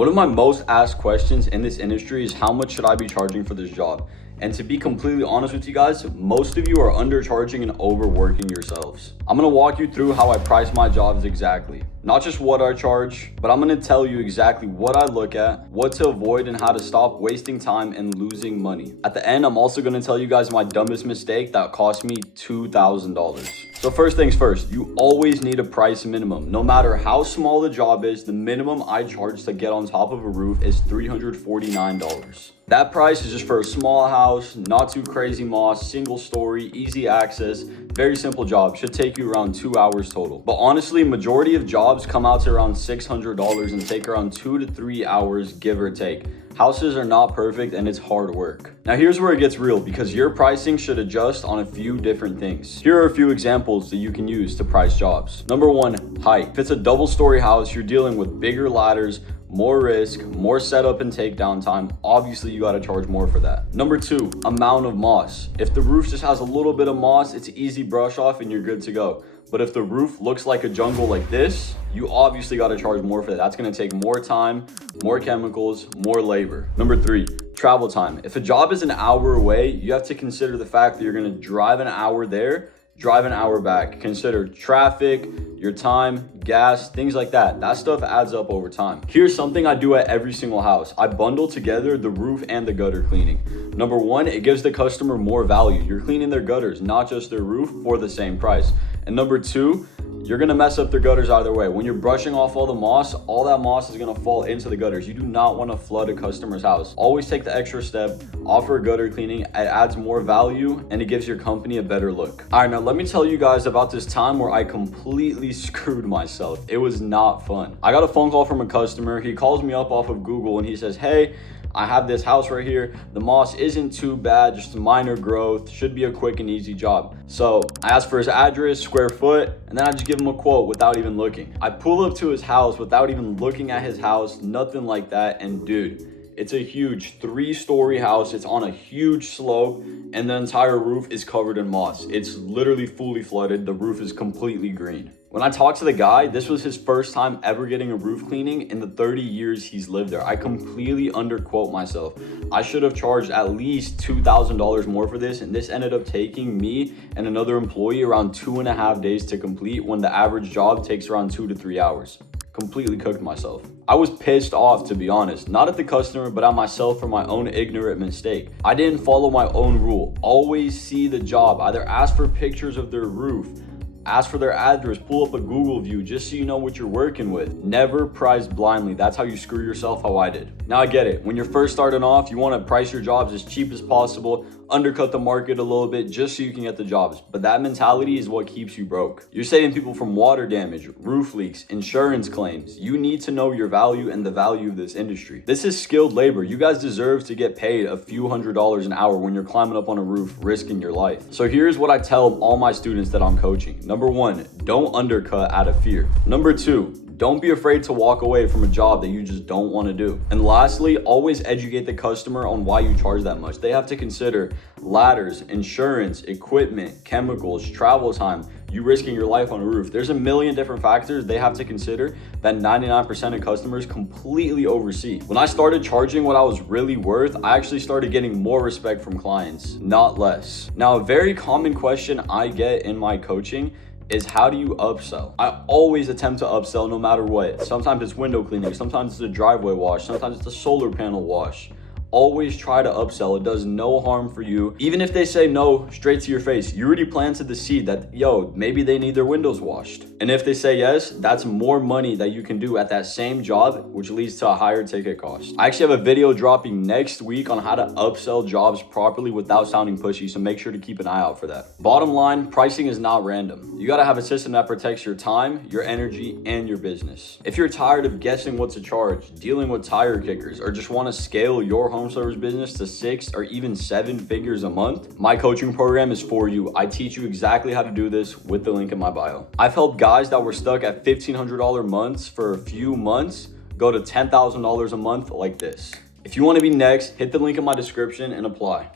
One of my most asked questions in this industry is how much should I be charging for this job? And to be completely honest with you guys, most of you are undercharging and overworking yourselves. I'm gonna walk you through how I price my jobs exactly. Not just what I charge, but I'm gonna tell you exactly what I look at, what to avoid, and how to stop wasting time and losing money. At the end, I'm also gonna tell you guys my dumbest mistake that cost me $2,000. So first things first, you always need a price minimum. No matter how small the job is, the minimum I charge to get on top of a roof is $349. That price is just for a small house, not too crazy moss, single story, easy access, very simple job. Should take you around 2 hours total. But honestly, majority of jobs come out to around $600 and take around 2 to 3 hours, give or take. Houses are not perfect and it's hard work. Now here's where it gets real, because your pricing should adjust on a few different things. Here are a few examples that you can use to price jobs. Number one, height. If it's a double story house, you're dealing with bigger ladders, more risk, more setup and takedown time. Obviously, you got to charge more for that. Number two, amount of moss. If the roof just has a little bit of moss, it's easy brush off and you're good to go. But if the roof looks like a jungle like this, you obviously got to charge more for that. That's going to take more time, more chemicals, more labor. Number three, travel time. If a job is an hour away, you have to consider the fact that you're going to drive an hour there, drive an hour back. Consider traffic, your time, gas, things like that. That stuff adds up over time. Here's something I do at every single house. I bundle together the roof and the gutter cleaning. Number one, it gives the customer more value. You're cleaning their gutters, not just their roof, for the same price. And number two, you're gonna mess up their gutters either way. When you're brushing off all the moss, all that moss is gonna fall into the gutters. You do not wanna flood a customer's house. Always take the extra step, offer gutter cleaning. It adds more value and it gives your company a better look. All right, now let me tell you guys about this time where I completely screwed myself. It was not fun. I got a phone call from a customer. He calls me up off of Google and he says, hey, I have this house right here. The moss isn't too bad, just minor growth. Should be a quick and easy job. So I asked for his address, square foot, and then I just give him a quote without even looking. I pull up to his house without even looking at his house, nothing like that. And dude, it's a huge 3-story house. It's on a huge slope and the entire roof is covered in moss. It's literally fully flooded. The roof is completely green. When I talked to the guy, this was his first time ever getting a roof cleaning in the 30 years he's lived there. I completely underquote myself. I should have charged at least $2,000 more for this, and this ended up taking me and another employee around 2.5 days to complete, when the average job takes around 2 to 3 hours. Completely cooked myself. I was pissed off, to be honest, not at the customer, but at myself for my own ignorant mistake. I didn't follow my own rule. Always see the job. Either ask for pictures of their roof, ask for their address, pull up a Google view just so you know what you're working with. Never price blindly. That's how you screw yourself, how I did. Now I get it. When you're first starting off, you want to price your jobs as cheap as possible, undercut the market a little bit just so you can get the jobs. But that mentality is what keeps you broke. You're saving people from water damage, roof leaks, insurance claims. You need to know your value and the value of this industry. This is skilled labor. You guys deserve to get paid a few $100s an hour when you're climbing up on a roof, risking your life. So here's what I tell all my students that I'm coaching. Number one, don't undercut out of fear. Number two, don't be afraid to walk away from a job that you just don't want to do. And lastly, always educate the customer on why you charge that much. They have to consider ladders, insurance, equipment, chemicals, travel time, you risking your life on a roof. There's a million different factors they have to consider that 99% of customers completely oversee. When I started charging what I was really worth, I actually started getting more respect from clients, not less. Now, a very common question I get in my coaching is, how do you upsell? I always attempt to upsell no matter what. Sometimes it's window cleaning, sometimes it's a driveway wash, sometimes it's a solar panel wash. Always try to upsell. It does no harm for you. Even if they say no straight to your face, you already planted the seed that, yo, maybe they need their windows washed. And if they say yes, that's more money that you can do at that same job, which leads to a higher ticket cost. I actually have a video dropping next week on how to upsell jobs properly without sounding pushy, so make sure to keep an eye out for that. Bottom line, pricing is not random. You gotta have a system that protects your time, your energy, and your business. If you're tired of guessing what to charge, dealing with tire kickers, or just wanna scale your home service business to 6 or even 7 figures a month, my coaching program is for you. I teach you exactly how to do this with the link in my bio. I've helped guys that were stuck at $1,500 months for a few months go to $10,000 a month like this. If you want to be next, hit the link in my description and apply.